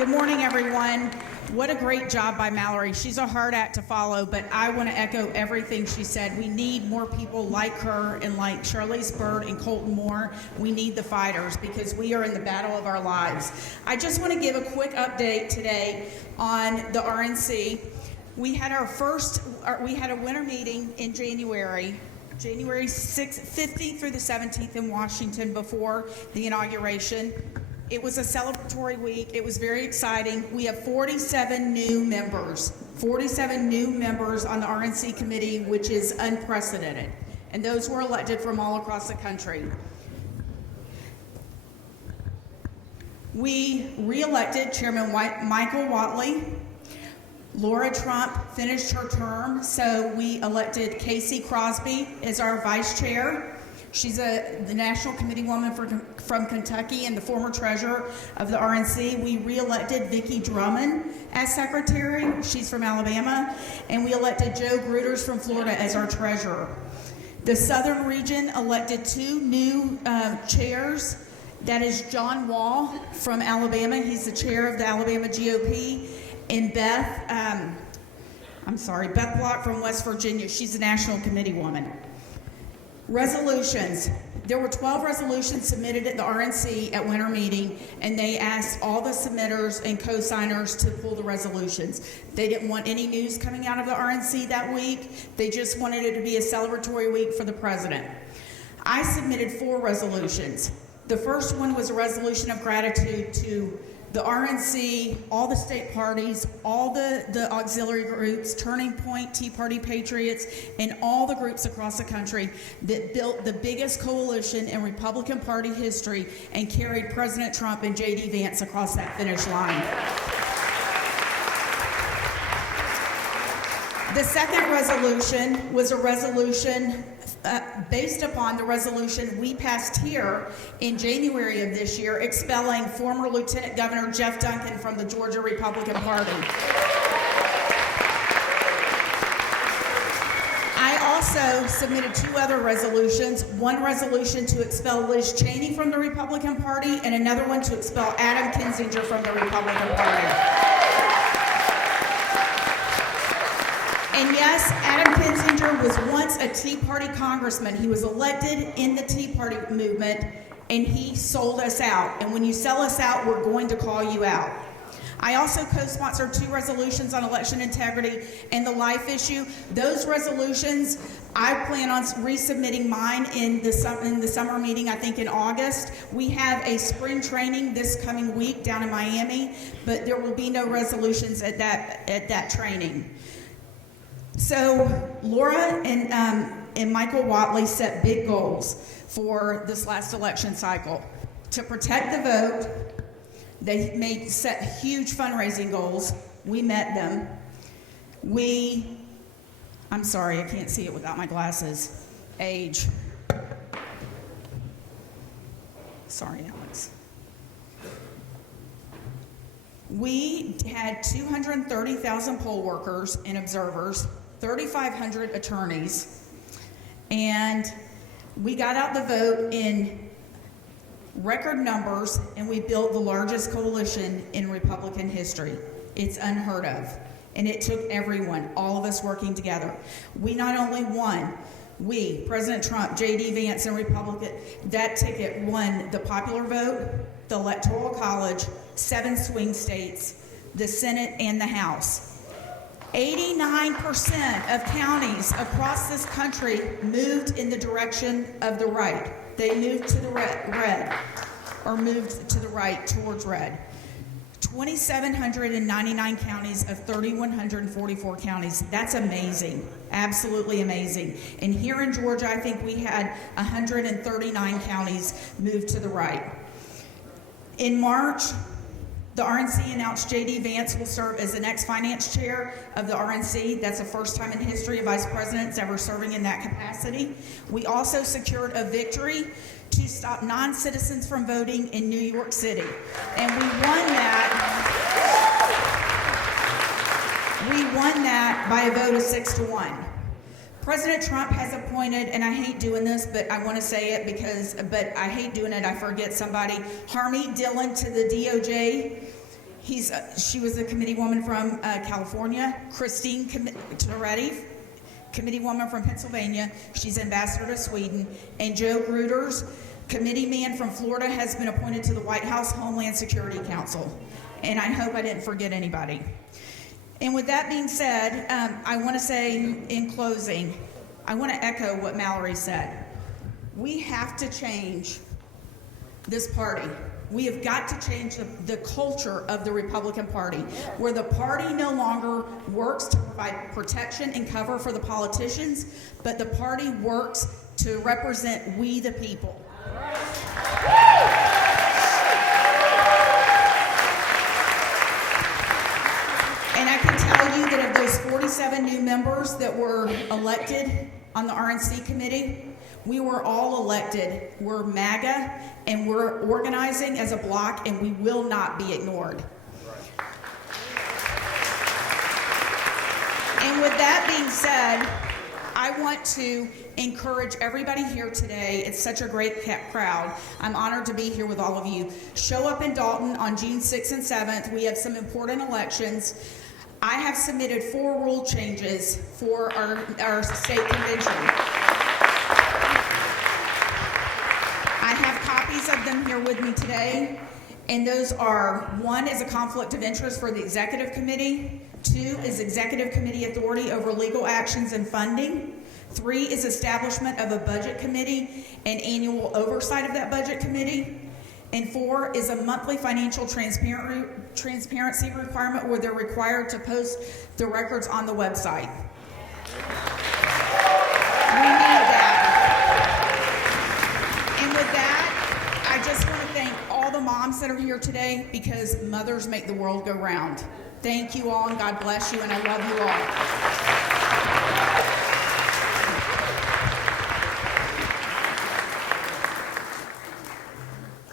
Good morning, everyone. What a great job by Mallory. She's a hard act to follow, but I want to echo everything she said. We need more people like her and like Charlize Byrd and Colton Moore. We need the fighters because we are in the battle of our lives. I just want to give a quick update today on the RNC. We had a winter meeting in January 15th through the 17th in Washington before the inauguration. It was a celebratory week. It was very exciting. We have 47 new members on the RNC committee, which is unprecedented. And those were elected from all across the country. We re-elected Chairman Michael Whatley. Laura Trump finished her term, so we elected Casey Crosby as our vice chair. She's the National Committeewoman from Kentucky and the former treasurer of the RNC. We re-elected Vicki Drummond as secretary. She's from Alabama. And we elected Joe Gruters from Florida as our treasurer. The Southern region elected two new chairs. That is John Wall from Alabama. He's the chair of the Alabama GOP. And Beth Block from West Virginia. She's the National Committeewoman. Resolutions. There were 12 resolutions submitted at the RNC at winter meeting, and they asked all the submitters and co-signers to pull the resolutions. They didn't want any news coming out of the RNC that week. They just wanted it to be a celebratory week for the president. I submitted 4 resolutions. The first one was a resolution of gratitude to the RNC, all the state parties, all the auxiliary groups, Turning Point, Tea Party Patriots, and all the groups across the country that built the biggest coalition in Republican Party history and carried President Trump and J.D. Vance across that finish line. The second resolution was a resolution based upon the resolution we passed here in January of this year, expelling former Lieutenant Governor Jeff Duncan from the Georgia Republican Party. I also submitted 2 other resolutions, one resolution to expel Liz Cheney from the Republican Party and another one to expel Adam Kinzinger from the Republican Party. And yes, Adam Kinzinger was once a Tea Party congressman. He was elected in the Tea Party movement, and he sold us out. And when you sell us out, we're going to call you out. I also co-sponsored 2 resolutions on election integrity and the life issue. Those resolutions, I plan on resubmitting mine in the summer meeting, I think in August. We have a spring training this coming week down in Miami, but there will be no resolutions at that training. So Laura and Michael Whatley set big goals for this last election cycle. To protect the vote, they set huge fundraising goals. We met them. I'm sorry, I can't see it without my glasses. Sorry, Alex. We had 230,000 poll workers and observers, 3,500 attorneys, and we got out the vote in record numbers, and we built the largest coalition in Republican history. It's unheard of, and it took everyone, all of us working together. We not only won, President Trump, J.D. Vance, and Republican, that ticket won the popular vote, the Electoral College, 7 swing states, the Senate, and the House. 89% of counties across this country moved in the direction of the right. They moved to the red, or moved to the right towards red. 2,799 counties of 3,144 counties. That's amazing, absolutely amazing. And here in Georgia, I think we had 139 counties move to the right. In March, the RNC announced J.D. Vance will serve as the next finance chair of the RNC. That's the first time in history a vice president's ever serving in that capacity. We also secured a victory to stop non-citizens from voting in New York City. And we won that by a vote of 6-1. President Trump has appointed, and I hate doing this, but I want to say it but I hate doing it, I forget somebody, Harmeet Dillon to the DOJ, She was a committee woman from California. Christine Toretti, committee woman from Pennsylvania. She's ambassador to Sweden. And Joe Gruters, committee man from Florida, has been appointed to the White House Homeland Security Council. And I hope I didn't forget anybody. And with that being said, I want to say in closing, I want to echo what Mallory said. We have to change this party. We have got to change the culture of the Republican Party, where the party no longer works to provide protection and cover for the politicians, but the party works to represent we the people. And I can tell you that of those 47 new members that were elected on the RNC committee, we were all elected. We're MAGA, and we're organizing as a block, and we will not be ignored. And with that being said, I want to encourage everybody here today. It's such a great crowd. I'm honored to be here with all of you. Show up in Dalton on June 6th and 7th. We have some important elections. I have submitted 4 rule changes for our state convention. I have copies of them here with me today, and those are: 1 is a conflict of interest for the executive committee, 2 is executive committee authority over legal actions and funding, 3 is establishment of a budget committee and annual oversight of that budget committee, and 4 is a monthly financial transparency requirement where they're required to post the records on the website. We need that. And with that, I just want to thank all the moms that are here today, because mothers make the world go round. Thank you all, and God bless you, and I love you all.